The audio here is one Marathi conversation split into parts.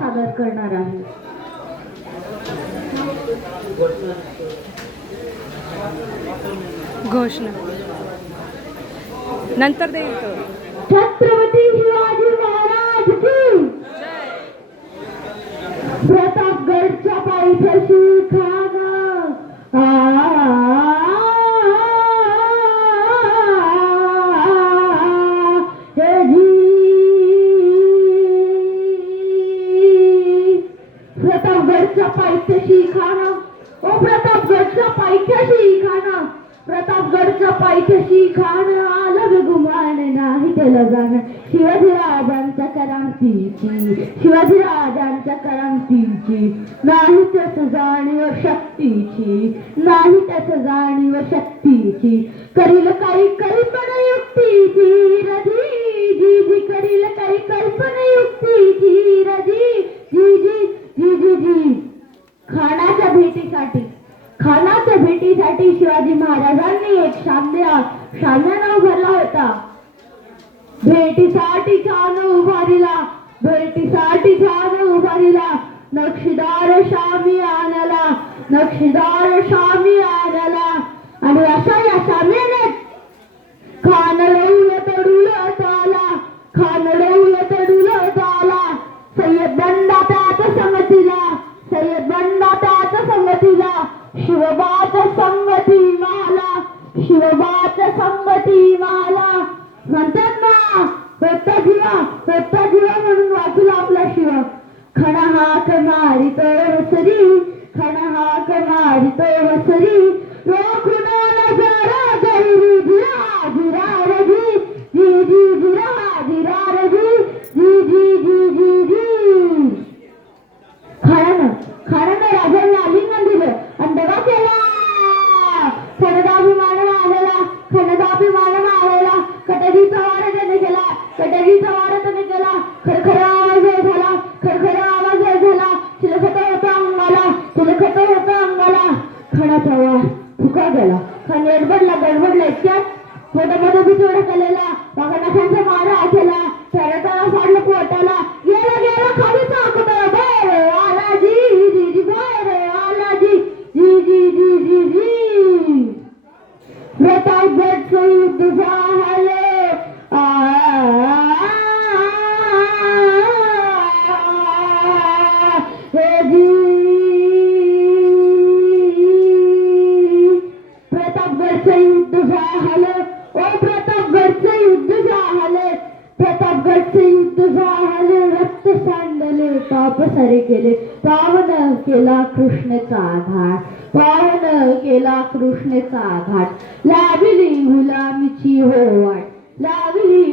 सादर करणार आहे. घोषणा नंतर देईल तो. छत्रपती शिवाजी महाराज की प्रतापगडच्या पायथ्याशी खाना हे जी प्रतापगडच्या पायथ्याशी खाना ओ प्रतापगडच्या पायथ्याशी खाना प्रतापगडच्या पायथ्याशी खाना आलं गुमान नाही त्याला जाणं शिवाजीराजांच्या करांतीची शिवाजीराजांच्या करांतीची नाही त्याच जाणीव शक्तीची नाही त्याच जाणीव शक्तीची करील काही कल्पना युक्तीची रजी जी जी करील काही कल्पना युक्तीची रजी जी जी जी जी जी खानाच्या भेटीसाठी शिवाजी महाराजांनी एक शाम्याना उभारला होता. भेटीसाठी छान उभारीला नक्षीदार शामी आणाला आणि अशा या शाम्याने खानडौल तडुल आला सय्यद बंडा त्याच संगतीला शिवबाच संगती माला म्हणतात ना होता जीवा म्हणून वाचला आपला शिव. खणा हाक मारितो वसरी रोखुना नजरा गैरी जिरा रजी जी जी जिरा रजी जी जी जी जी जी खाण्यानं राजांना आलिंगन दिलं आणि दगा केला. खणदाभिमान आलेला कटरीचा वार त्याने केला खरखरा आवाज झाला चिलखत होता अंगाला खणाचा वार फुका गेला. खण गडबडला इतक्यात मध्ये बिचोडा केलेला वाघनाशांचा मारा केला शरताला फाडलं पोटाला गेला खाली चाकत आला जी जी जी आला जी जी जी जी जी जी प्रतापगडचं युद्ध झालं प्रतापगडचे युद्ध झाले रक्त सांडले पाप सारे केले पावन केला कृष्णेचा घाट लाविली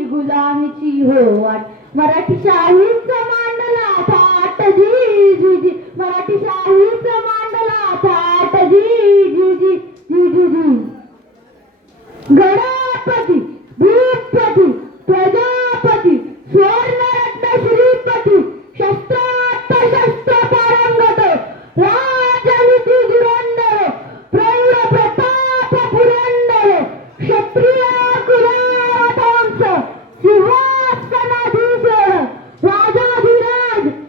गुलामीची हो वाट मराठी शाहीचा मांडला थाट जी जी जी मराठी शाहीचा मांडला थाट जी जी जी जी जी जी गणपती